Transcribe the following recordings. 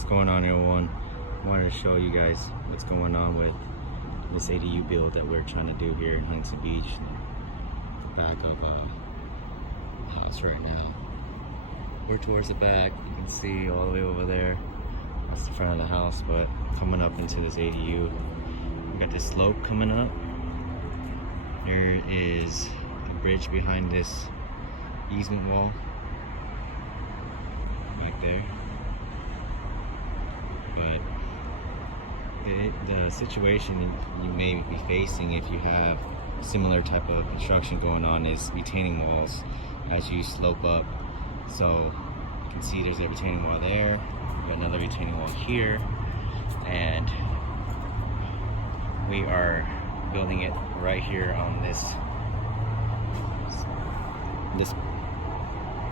What's going on, everyone? I wanted to show you guys what's going on with this ADU build that we're trying to do here in Huntington Beach, the back of the house right now. We're towards the back. You can see all the way over there. That's the front of the house, but coming up into this ADU, we got this slope coming up. There is a bridge behind this easement wall back there. But the situation you may be facing if you have similar type of construction going on is retaining walls as you slope up. So you can see there's a retaining wall there, got another retaining wall here, and we are building it right here on this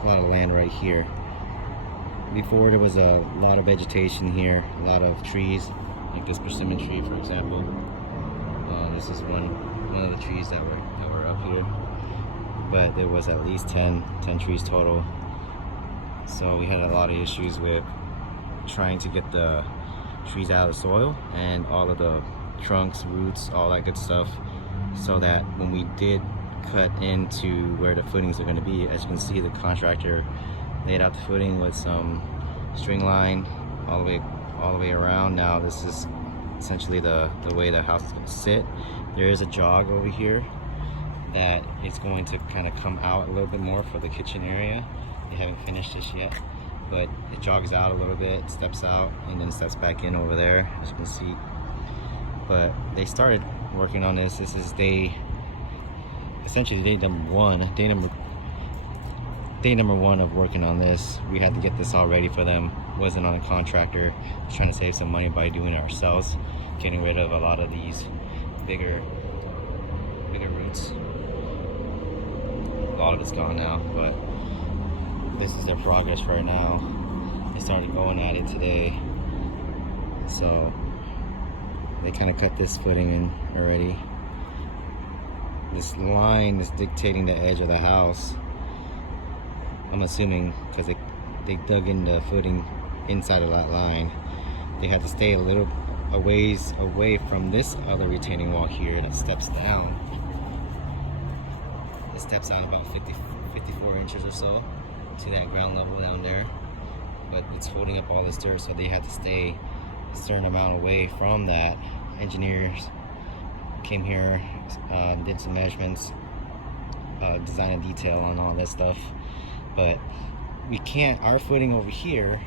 plot of land right here. Before, there was a lot of vegetation here, a lot of trees, like this persimmon tree, for example. This is one of the trees that were up here, but there was at least 10 trees total. So we had a lot of issues with trying to get the trees out of the soil and all of the trunks, roots, all that good stuff, so that when we did cut into where the footings are going to be, as you can see, the contractor laid out the footing with some string line all the way around. Now this is essentially the way the house is going to sit. There is a jog over here that is going to kind of come out a little bit more for the kitchen area. They haven't finished this yet, but it jogs out a little bit, steps out, and then steps back in over there, as you can see. But they started working on this. This is essentially day number one of working on this. We had to get this all ready for them. Wasn't on a contractor. Just trying to save some money by doing it ourselves, getting rid of a lot of these bigger roots. A lot of it's gone now, but this is their progress right now. They started going at it today, so they kind of cut this footing in already. This line is dictating the edge of the house, I'm assuming, because they dug in the footing inside of that line. They had to stay a ways away from this other retaining wall here that steps down. It steps out about 54 inches or so to that ground level down there, but it's holding up all this dirt, so they had to stay a certain amount away from that. Engineers came here, did some measurements, design and detail on all this stuff, but we can't, our footing over here,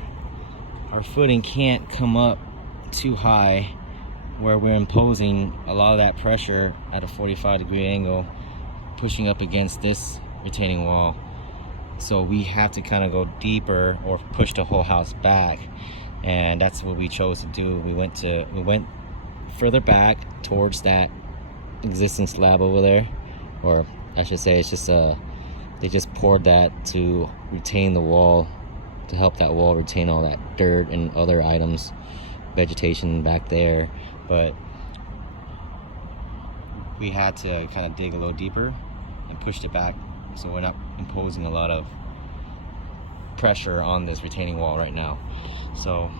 our footing can't come up too high where we're imposing a lot of that pressure at a 45-degree angle, pushing up against this retaining wall. So we have to kind of go deeper or push the whole house back, and that's what we chose to do. We went further back towards that existing slab over there, or I should say, it's just they just poured that to retain the wall, to help that wall retain all that dirt and other items, vegetation back there. But we had to kind of dig a little deeper and pushed it back, so we're not imposing a lot of pressure on this retaining wall right now. So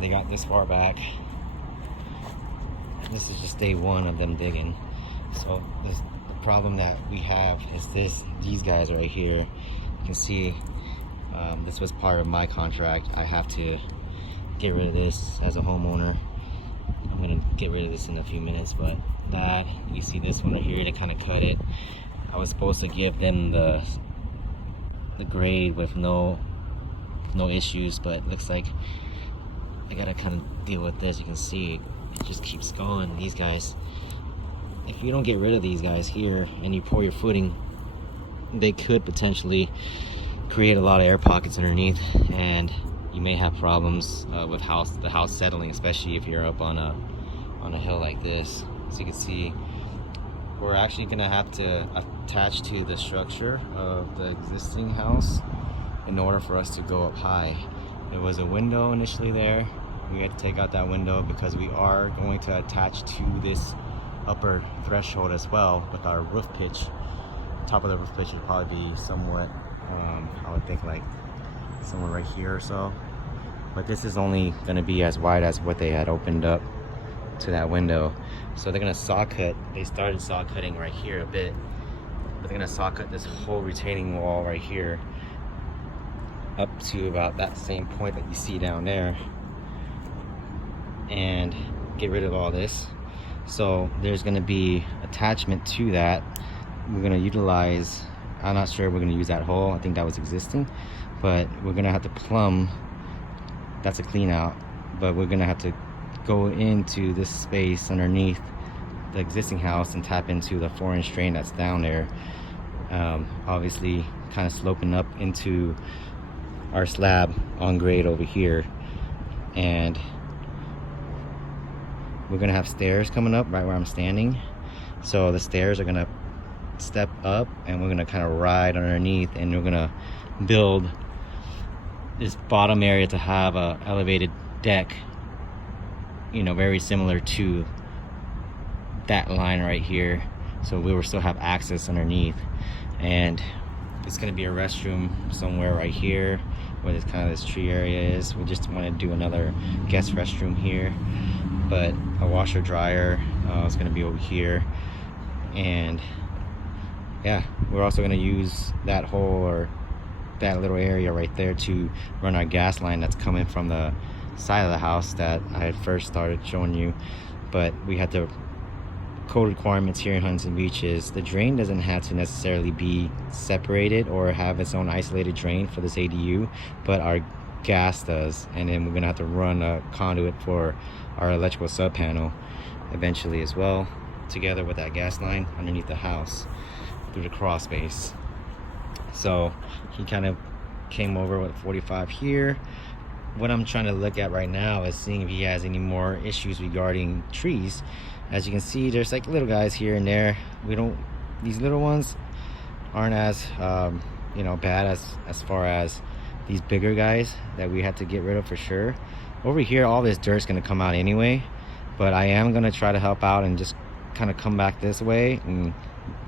they got this far back. This is just day one of them digging. So the problem that we have is these guys right here. You can see this was part of my contract. I have to get rid of this as a homeowner. I'm gonna get rid of this in a few minutes, but that, you see this one right here, to kind of cut it. I was supposed to give them the grade with no issues, but it looks like I gotta kind of deal with this. You can see it just keeps going. These guys, if you don't get rid of these guys here and you pour your footing, they could potentially create a lot of air pockets underneath, and you may have problems with the house settling, especially if you're up on a hill like this. So you can see we're actually gonna have to attach to the structure of the existing house in order for us to go up high. There was a window initially there. We had to take out that window because we are going to attach to this upper threshold as well with our roof pitch. Top of the roof pitch would probably be somewhat, I would think like somewhere right here or so. but this is only going to be as wide as what they had opened up to that window. So they're going to saw cut. They started saw cutting right here a bit, but they're going to saw cut this whole retaining wall right here up to about that same point that you see down there, and get rid of all this. So there's going to be attachment to that. We're going to utilize, I'm not sure we're going to use that hole, I think that was existing, but we're going to have to plumb, that's a clean out, but we're going to have to go into this space underneath the existing house and tap into the 4-inch drain that's down there, obviously kind of sloping up into our slab on grade over here. And we're gonna have stairs coming up right where I'm standing, so the stairs are gonna step up and we're gonna kind of ride underneath, and we're gonna build this bottom area to have a elevated deck, you know, very similar to that line right here, so we will still have access underneath. And it's going to be a restroom somewhere right here where this kind of this tree area is. We just want to do another guest restroom here, but a washer dryer is going to be over here. And yeah, we're also going to use that hole or that little area right there to run our gas line that's coming from the side of the house that I had first started showing you. But we had to code requirements here in Huntington Beach is the drain doesn't have to necessarily be separated or have its own isolated drain for this ADU, but our gas does. And then we're gonna have to run a conduit for our electrical sub panel eventually as well, together with that gas line underneath the house through the crawl space. So he kind of came over with 45 here. What I'm trying to look at right now is seeing if he has any more issues regarding trees. As you can see, there's like little guys here and there. These little ones aren't as you know, bad as far as these bigger guys that we had to get rid of for sure. Over here, all this dirt's gonna come out anyway, but I am gonna try to help out and just kind of come back this way and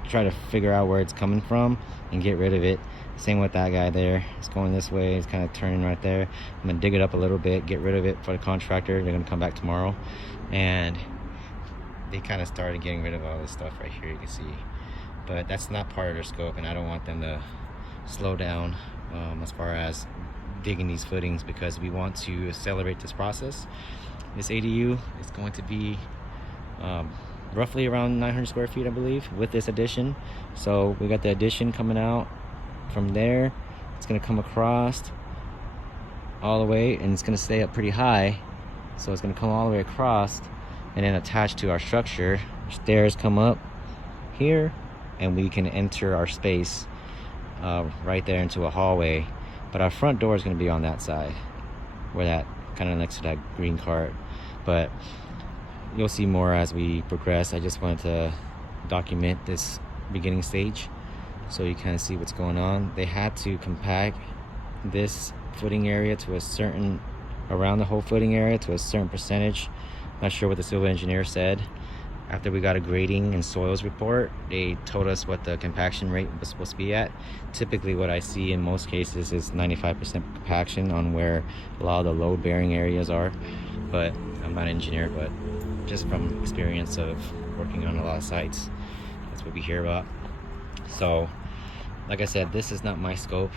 try to figure out where it's coming from and get rid of it. Same with that guy there. It's going this way. It's kind of turning right there. I'm gonna dig it up a little bit, get rid of it for the contractor. They're gonna come back tomorrow. And they kind of started getting rid of all this stuff right here, you can see. But that's not part of their scope, and I don't want them to slow down as far as digging these footings, because we want to accelerate this process. This ADU is going to be roughly around 900 square feet, I believe, with this addition. So we got the addition coming out from there. It's gonna come across all the way, and it's gonna stay up pretty high. So it's gonna come all the way across and then attach to our structure. Stairs come up here, and we can enter our space right there into a hallway. But our front door is gonna be on that side, where that kind of next to that green cart. But you'll see more as we progress. I just wanted to document this beginning stage so you kind of see what's going on. They had to compact this footing area to a certain, around the whole footing area to a certain percentage. Not sure what the civil engineer said. After we got a grading and soils report, they told us what the compaction rate was supposed to be at. Typically what I see in most cases is 95% compaction on where a lot of the load bearing areas are. But I'm not an engineer, but just from experience of working on a lot of sites, that's what we hear about. So like I said, this is not my scope.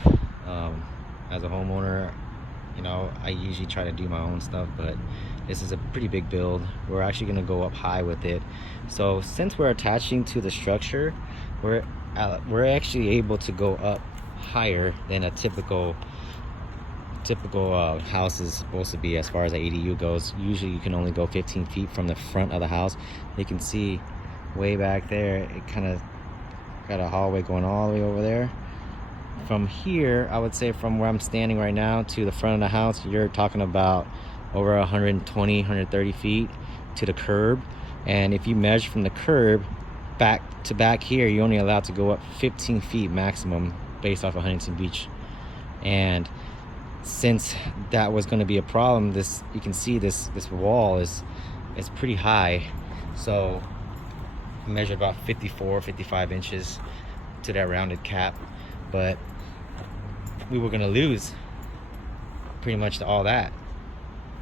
As a homeowner, you know, I usually try to do my own stuff, but this is a pretty big build. We're actually going to go up high with it. So since we're attaching to the structure, we're actually able to go up higher than a typical house is supposed to be as far as the ADU goes. Usually you can only go 15 feet from the front of the house. You can see way back there, it kind of got a hallway going all the way over there. From here, I would say from where I'm standing right now to the front of the house, you're talking about over 120, 130 feet to the curb. And if you measure from the curb back to back here, you're only allowed to go up 15 feet maximum based off of Huntington Beach. And since that was going to be a problem, this, you can see this wall is pretty high. So I measured about 54, 55 inches to that rounded cap. But we were going to lose pretty much all that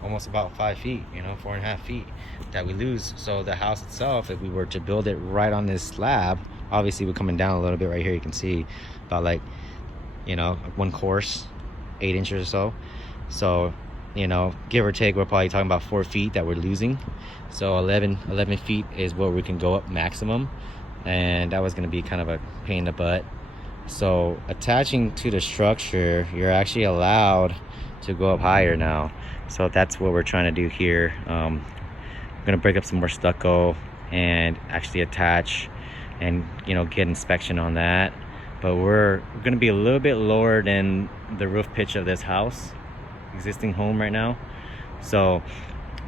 almost about 5 feet, you know, 4.5 feet that we lose. So the house itself, if we were to build it right on this slab, obviously we're coming down a little bit right here. You can see about like, you know, one course, 8 inches or so. So, you know, give or take, we're probably talking about 4 feet that we're losing. So 11 feet is where we can go up maximum. And that was going to be kind of a pain in the butt. So attaching to the structure, you're actually allowed to go up higher now. So that's what we're trying to do here. We're going to break up some more stucco and actually attach and, you know, get inspection on that. But we're going to be a little bit lower than the roof pitch of this house, existing home right now. So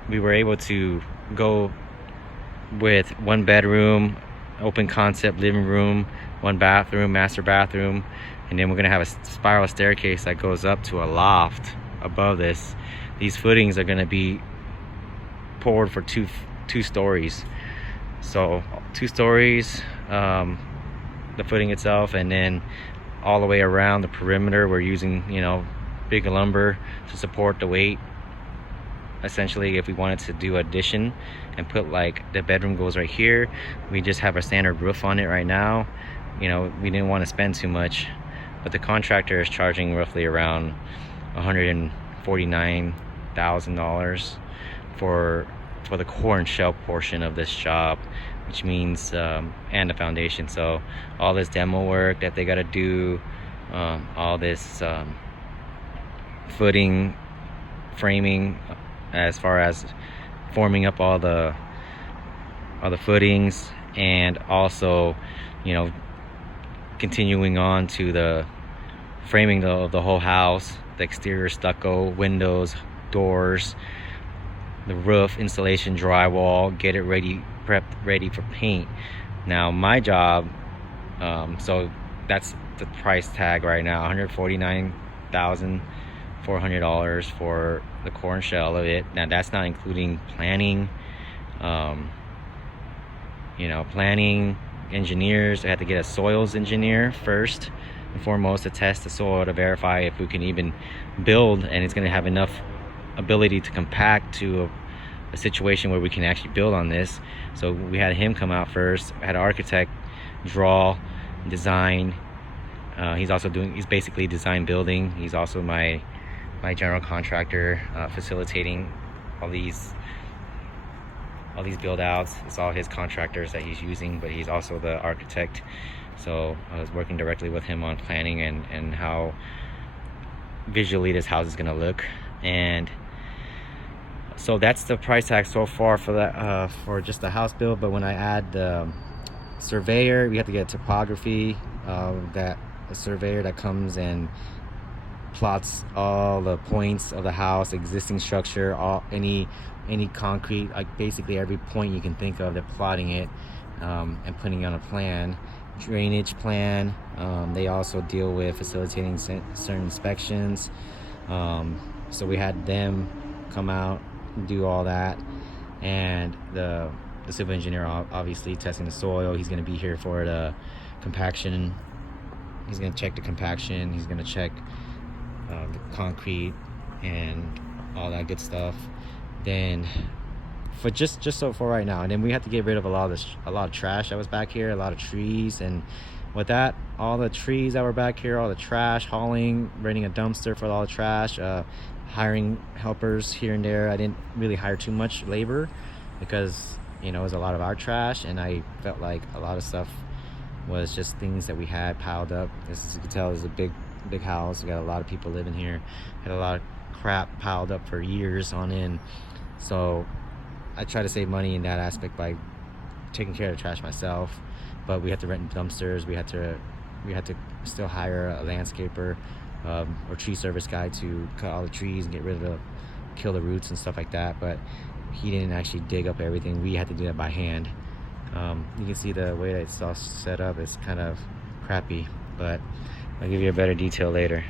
we were able to go with 1 bedroom, open concept living room, 1 bathroom, master bathroom, and then we're gonna have a spiral staircase that goes up to a loft above this. These footings are gonna be poured for two stories. So 2 stories, the footing itself, and then all the way around the perimeter we're using, you know, big lumber to support the weight. Essentially, if we wanted to do addition and put, like, the bedroom goes right here, we just have a standard roof on it right now. You know, we didn't want to spend too much, but the contractor is charging roughly around $149,000 for the core and shell portion of this job, which means and the foundation. So all this demo work that they got to do, all this footing, framing, as far as forming up all the footings, and also, you know, continuing on to the framing of the whole house, the exterior stucco, windows, doors, the roof installation, drywall, get it ready, prepped, ready for paint. Now my job, so that's the price tag right now, $149,400 for the core and shell of it. Now that's not including planning, you know, planning, engineers. I had to get a soils engineer first and foremost to test the soil to verify if we can even build, and it's going to have enough ability to compact to a situation where we can actually build on this. So we had him come out first. I had an architect draw, design. He's basically design building. He's also my general contractor, facilitating all these build outs. It's all his contractors that he's using, but he's also the architect. So I was working directly with him on planning and how visually this house is going to look. And so that's the price tag so far for that, for just the house build. But when I add the surveyor, we have to get topography, that a surveyor that comes and plots all the points of the house, existing structure, any concrete, like basically every point you can think of. They're plotting it and putting it on a plan, drainage plan. They also deal with facilitating certain inspections. So we had them come out and do all that, and the civil engineer obviously testing the soil. He's going to be here for the compaction. He's going to check the compaction. He's going to check the concrete and all that good stuff. Then for just so for right now, and then we have to get rid of a lot of trash that was back here, a lot of trees. And with that, all the trees that were back here, all the trash, hauling, renting a dumpster for all the trash, hiring helpers here and there. I didn't really hire too much labor because, you know, it was a lot of our trash, and I felt like a lot of stuff was just things that we had piled up. As you can tell, it's a big house. We got a lot of people living here. Had a lot of crap piled up for years on end. So I try to save money in that aspect by taking care of the trash myself. But we had to rent dumpsters. We had to still hire a landscaper or tree service guy to cut all the trees and get rid of kill the roots and stuff like that. But he didn't actually dig up everything. We had to do that by hand. You can see the way that it's all set up is kind of crappy, but I'll give you a better detail later.